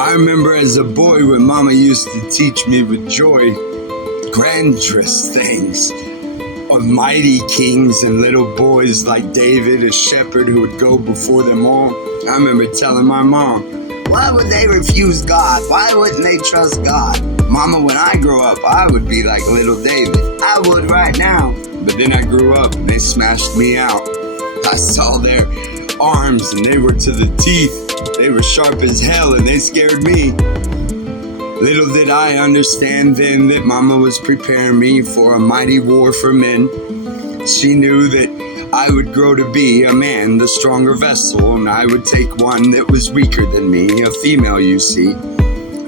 I remember as a boy when Mama used to teach me with joy grandiose things of mighty kings and little boys like David, a shepherd who would go before them all. I remember telling my mom, why would they refuse God? Why wouldn't they trust God? Mama, when I grow up, I would be like little David. I would right now. But then I grew up and they smashed me out. I saw their arms and they were to the teeth. They were sharp as hell and they scared me. Little did I understand then that Mama was preparing me for a mighty war for men. She knew that I would grow to be a man, the stronger vessel, and I would take one that was weaker than me, a female, you see,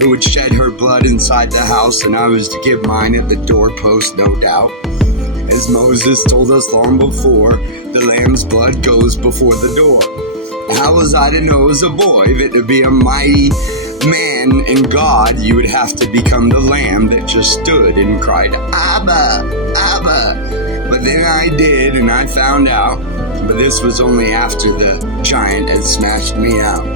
who would shed her blood inside the house, and I was to give mine at the doorpost, no doubt. As Moses told us long before, the lamb's blood goes before the door. How was I to know as a boy that to be a mighty man in God, you would have to become the lamb that just stood and cried, Abba, Abba. But then I did, and I found out, but this was only after the giant had smashed me out.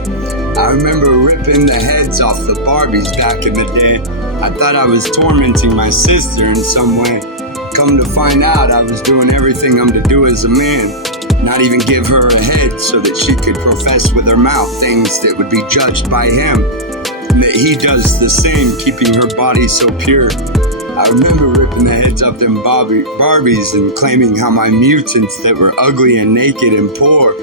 I remember ripping the heads off the Barbies back in the day. I thought I was tormenting my sister in some way. Come to find out, I was doing everything I'm to do as a man. Not even give her a head so that she could profess with her mouth things that would be judged by him. And that he does the same, keeping her body so pure. I remember ripping the heads off them Barbies and claiming how my mutants that were ugly and naked and poor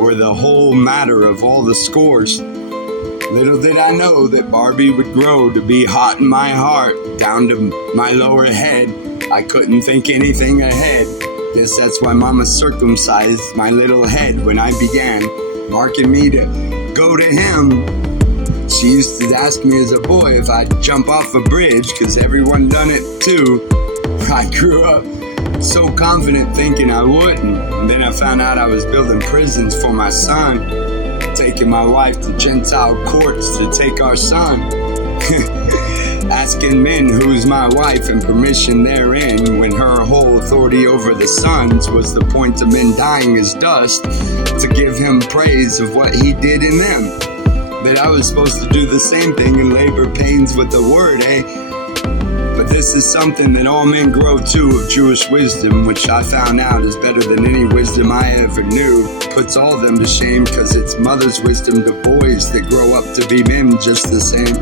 were the whole matter of all the scores. Little did I know that Barbie would grow to be hot in my heart, down to my lower head. I couldn't think anything ahead. Guess that's why Mama circumcised my little head when I began, marking me to go to him. She used to ask me as a boy if I'd jump off a bridge, cause everyone done it too. I grew up so confident thinking I wouldn't, and then I found out I was building prisons for my son, taking my wife to Gentile courts to take our son. Asking men who's my wife and permission therein, when her whole authority over the sons was the point of men dying as dust, to give him praise of what he did in them. That I was supposed to do the same thing in labor pains with the word, eh? But this is something that all men grow to of Jewish wisdom, which I found out is better than any wisdom I ever knew. Puts all of them to shame, cause it's mother's wisdom to boys that grow up to be men just the same.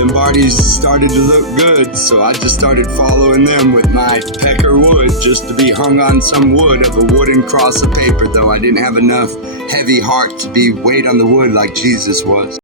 Them Barbies started to look good, so I just started following them with my pecker wood, just to be hung on some wood of a wooden cross of paper, though I didn't have enough heavy heart to be weight on the wood like Jesus was.